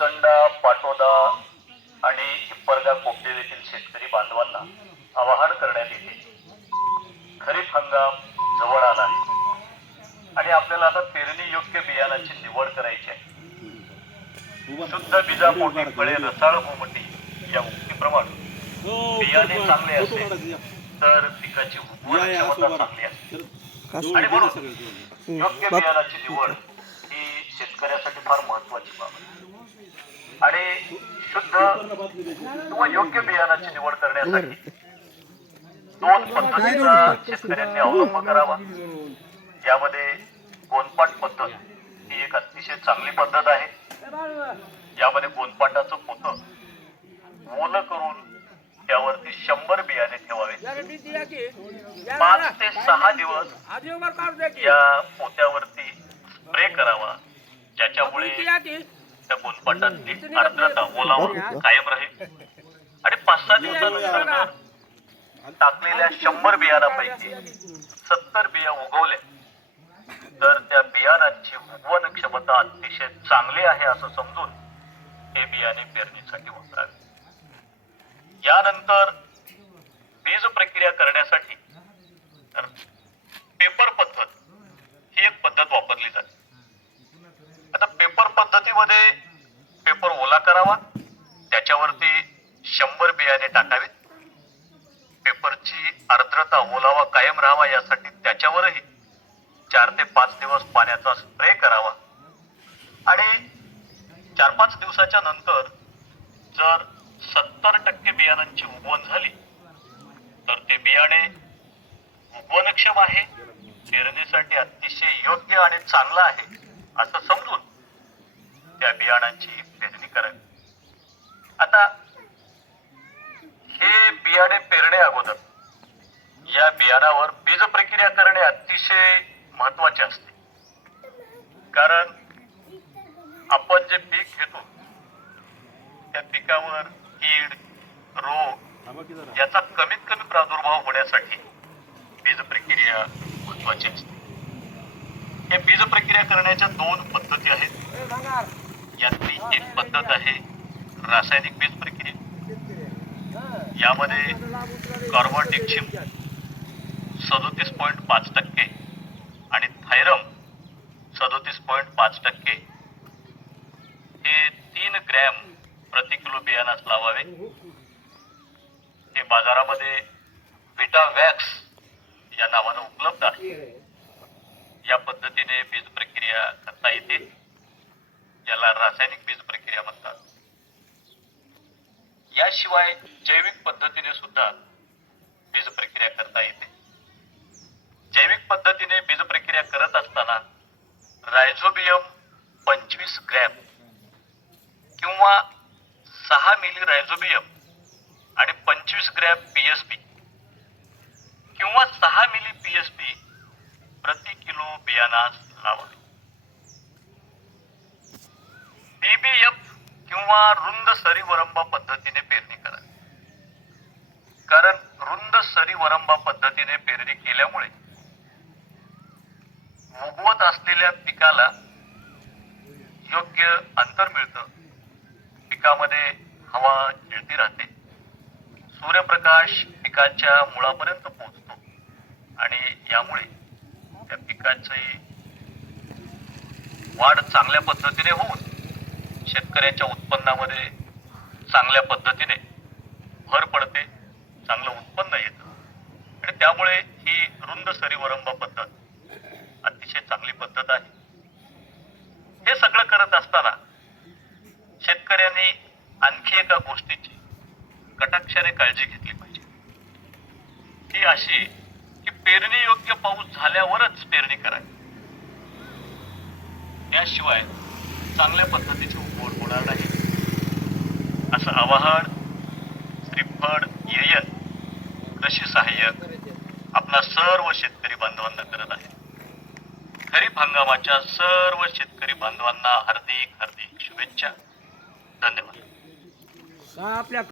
उचंडा पाटोदा आणि हिप्परगा कोपडे येथील शेतकरी बांधवांना आवाहन करण्यात येते. खरीप हंगाम जवळ आला आहे. आणि आपल्याला आता पेरणी योग्य बियाणाची निवड करायची आहे. शुद्ध बीजापोटी फळे रसाळ भूमटी या उक्तीप्रमाणे बियाणे चांगले असते तर पिकाची उगवण क्षमता चांगली असते. आणि म्हणून योग्य बियाणाची निवड ही शेतकऱ्यासाठी फार महत्वाची बाब आहे आणि शुद्ध किंवा योग्य बियाणाची निवड करण्यासाठी दोन पद्धतीचा शेतकऱ्यांनी अवलंब करावा. यामध्ये गोनपाट पद्धत ही एक अतिशय चांगली पद्धत आहे. यामध्ये गोनपाटाचं पोत ओलं करून त्यावरती शंभर बियाणे ठेवावे. पाच ते सहा दिवस या पोत्यावरती स्प्रे करावा. ज्याच्यामुळे त्या गोनपाटातली आर्द्रता ओलावा कायम राहील. आणि पाच सहा दिवसानंतर टाकलेल्या शंभर बियाणापैकी सत्तर बिया उगवल्या तर त्या बियाणाची उगवण क्षमता अतिशय चांगली आहे असं समजून हे बियाणे पेरणीसाठी वापरावे यानंतर बीज प्रक्रिया करण्यासाठी तर पेपर पद्धत ही एक पद्धत वापरली जाते. आता पेपर पद्धतीमध्ये पेपर ओला करावा. त्याच्यावरती शंभर बियाणे टाकावेत. पेपरची आर्द्रता ओलावा कायम राहावा यासाठी त्याच्यावरही चार ते पाच दिवस पाण्याचा स्प्रे करावा. आणि चार पाच दिवसाच्या नंतर जर सत्तर टक्के बियाणांची उगवण झाली तर ते बियाणे उगवणक्षम आहे. पेरणीसाठी अतिशय योग्य आणि चांगलं आहे असं समजून त्या बियाणांची पेरणी करावी. आता हे बियाणे पेरणे अगोदर या बियाणावर बीज प्रक्रिया करणे अतिशय महत्त्वाचे असते. कारण आपण जे पीक घेतो त्या पिकावर कीड रोग याचा कमीत कमी प्रादुर्भाव होण्यासाठी बीज प्रक्रिया महत्वाची असते. या बीज प्रक्रिया करण्याच्या दोन पद्धती आहेत. यातली एक पद्धत आहे रासायनिक बीज प्रक्रिया. यामध्ये कार्बन डिक्शिम सदोतीस पॉईंट पाच टक्के आणि थायरम सदोतीस पॉईंट पाच टक्के. हे तीन ग्रॅम प्रति किलो बियाणास लावावे. हे बाजारामध्ये विटा वॅक्स या नावानं उपलब्ध आहे. या पद्धतीने बीज प्रक्रिया करता येते. त्याला रासायनिक बीज प्रक्रिया म्हणतात. याशिवाय जैविक पद्धतीने सुद्धा बीज प्रक्रिया करता येते. जैविक पद्धतीने बीज प्रक्रिया करत असताना रायझोबियम पंचवीस ग्रॅम किंवा सहा मिली रायझोबियम आणि पंचवीस ग्रॅम पीएसपी किंवा सहा मिली पीएसपी प्रति किलो बियाणास लावावे किंवा रुंद सरीवरंबा पद्धतीने पेरणी करा. कारण रुंद सरीवरंबा पद्धतीने पेरणी केल्यामुळे उगवत असलेल्या पिकाला योग्य अंतर मिळतं. पिकामध्ये हवा खेळती राहते. सूर्यप्रकाश पिकाच्या मुळापर्यंत पोहोचतो आणि यामुळे त्या पिकाची वाढ चांगल्या पद्धतीने होऊन शेतकऱ्याच्या उत्पन्नामध्ये चांगल्या पद्धतीने भर पडते चांगलं उत्पन्न येतं. आणि त्यामुळे ही रुंद सरीवरंब पद्धत अतिशय चांगली पद्धत आहे. हे सगळं करत असताना शेतकऱ्यांनी आणखी एका गोष्टीची कटाक्षाने काळजी घेतली पाहिजे. ती अशी की पेरणी योग्य पाऊस झाल्यावरच पेरणी करावी. त्याशिवाय चांगल्या पद्धतीची होणार नाही. असं आवाहन श्रीफळ येय कृषी सहाय्यक आपला सर्व शेतकरी बांधवांना करत आहे. खरीप हंगामाच्या सर्व शेतकरी बांधवांना हार्दिक हार्दिक शुभेच्छा. धन्यवाद. आपल्या